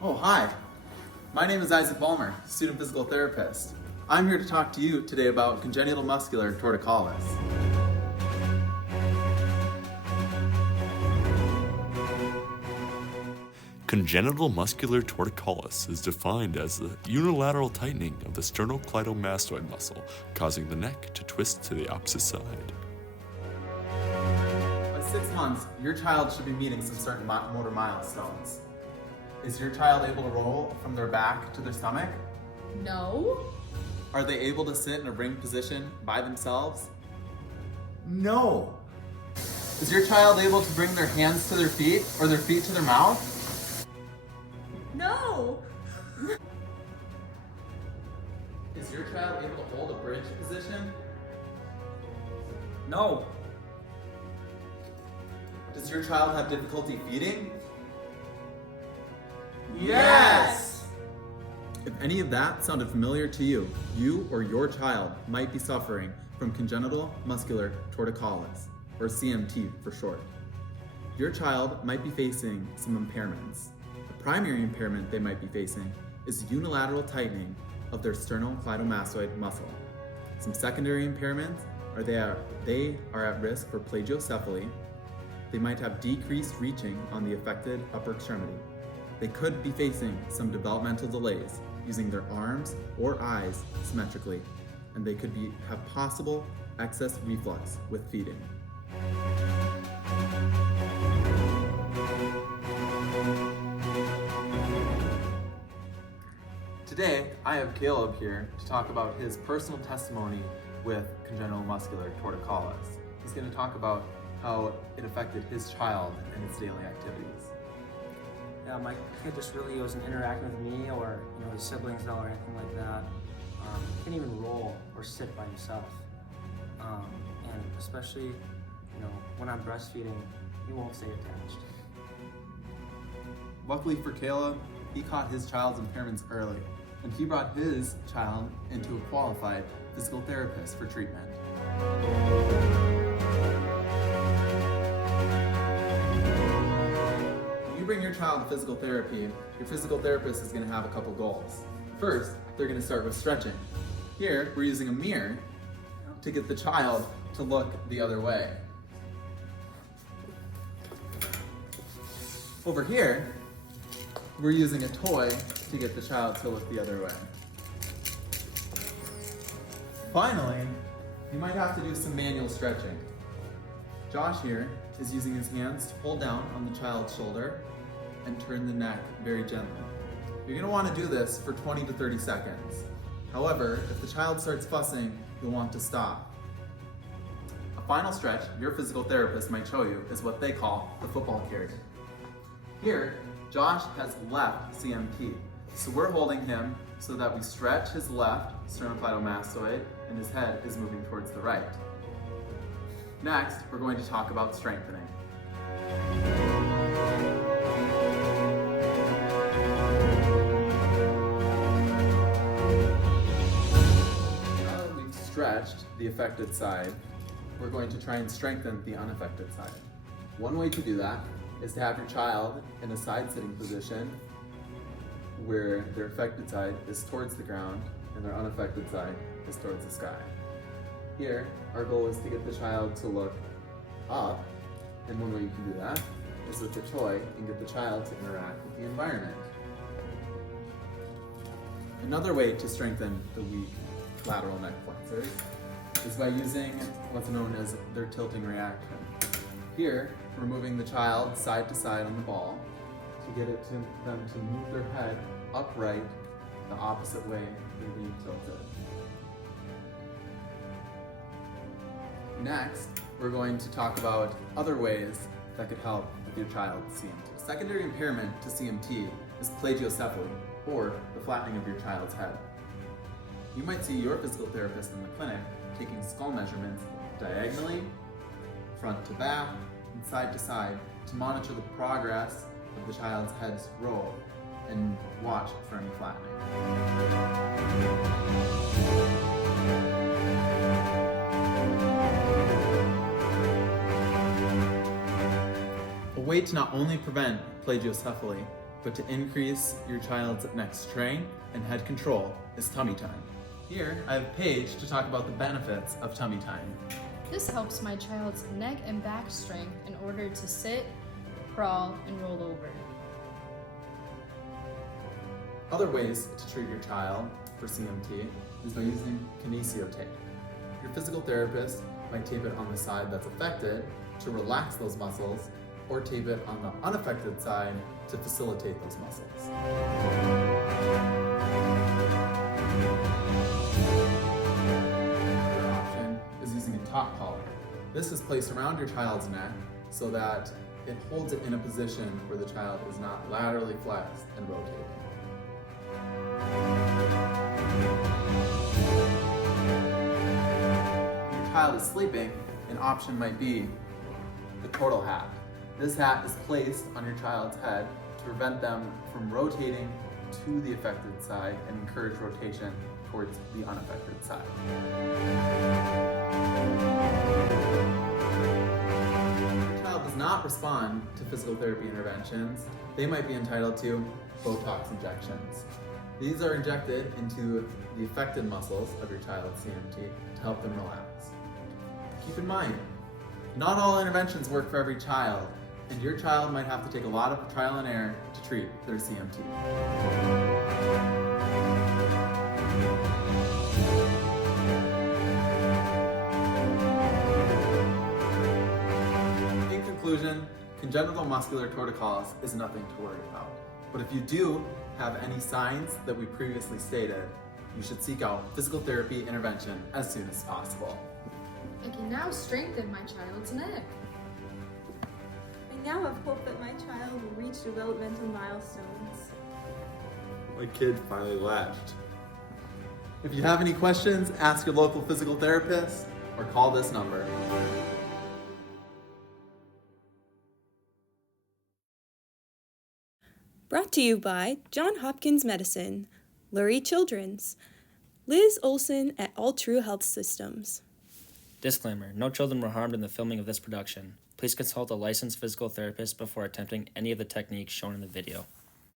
Oh, hi. My name is Isaac Balmer, student physical therapist. I'm here to talk to you today about congenital muscular torticollis. Congenital muscular torticollis is defined as the unilateral tightening of the sternocleidomastoid muscle, causing the neck to twist to the opposite side. By 6 months, your child should be meeting some certain motor milestones. Is your child able to roll from their back to their stomach? No. Are they able to sit in a ring position by themselves? No. Is your child able to bring their hands to their feet or their feet to their mouth? No. Is your child able to hold a bridge position? No. Does your child have difficulty feeding? Yes. If any of that sounded familiar to you, you or your child might be suffering from congenital muscular torticollis, or CMT for short. Your child might be facing some impairments. The primary impairment they might be facing is unilateral tightening of their sternocleidomastoid muscle. Some secondary impairments are they are at risk for plagiocephaly. They might have decreased reaching on the affected upper extremity. They could be facing some developmental delays using their arms or eyes symmetrically, and they could have possible excess reflux with feeding. Today, I have Caleb here to talk about his personal testimony with congenital muscular torticollis. He's going to talk about how it affected his child and his daily activities. Yeah, my kid just really wasn't interacting with me or his siblings or anything like that. He couldn't even roll or sit by himself. And especially, when I'm breastfeeding, he won't stay attached. Luckily for Caleb, he caught his child's impairments early, and he brought his child into a qualified physical therapist for treatment. When you bring your child to physical therapy, your physical therapist is going to have a couple goals. First, they're going to start with stretching. Here, we're using a mirror to get the child to look the other way. Over here, we're using a toy to get the child to look the other way. Finally, you might have to do some manual stretching. Josh here is using his hands to pull down on the child's shoulder and turn the neck very gently. You're going to want to do this for 20 to 30 seconds. However, if the child starts fussing, you'll want to stop. A final stretch your physical therapist might show you is what they call the football carry. Here, Josh has left CMT, so we're holding him so that we stretch his left sternocleidomastoid and his head is moving towards the right. Next, we're going to talk about strengthening. Now that we've stretched the affected side, we're going to try and strengthen the unaffected side. One way to do that is to have your child in a side-sitting position where their affected side is towards the ground and their unaffected side is towards the sky. Here, our goal is to get the child to look up, and one way you can do that is with the toy and get the child to interact with the environment. Another way to strengthen the weak lateral neck flexors is by using what's known as their tilting reaction. Here, we're moving the child side to side on the ball to get them to move their head upright the opposite way they're being tilted. Next, we're going to talk about other ways that could help with your child's CMT. Secondary impairment to CMT is plagiocephaly, or the flattening of your child's head. You might see your physical therapist in the clinic taking skull measurements diagonally, front to back, and side to side to monitor the progress of the child's head's roll and watch for any flattening. A way to not only prevent plagiocephaly, but to increase your child's neck strength and head control is tummy time. Here, I have Paige to talk about the benefits of tummy time. This helps my child's neck and back strength in order to sit, crawl, and roll over. Other ways to treat your child for CMT is by using kinesio tape. Your physical therapist might tape it on the side that's affected to relax those muscles, or tape it on the unaffected side to facilitate those muscles. Another option is using a top collar. This is placed around your child's neck so that it holds it in a position where the child is not laterally flexed and rotating. When your child is sleeping, an option might be the turtle hat. This hat is placed on your child's head to prevent them from rotating to the affected side and encourage rotation towards the unaffected side. If your child does not respond to physical therapy interventions, they might be entitled to Botox injections. These are injected into the affected muscles of your child's CMT to help them relax. Keep in mind, not all interventions work for every child, and your child might have to take a lot of trial and error to treat their CMT. In conclusion, congenital muscular torticollis is nothing to worry about. But if you do have any signs that we previously stated, you should seek out physical therapy intervention as soon as possible. I can now strengthen my child's neck. I now have hope that my child will reach developmental milestones. My kid finally latched. If you have any questions, ask your local physical therapist or call this number. Brought to you by John Hopkins Medicine, Lurie Children's, Liz Olson at All True Health Systems. Disclaimer: no children were harmed in the filming of this production. Please consult a licensed physical therapist before attempting any of the techniques shown in the video.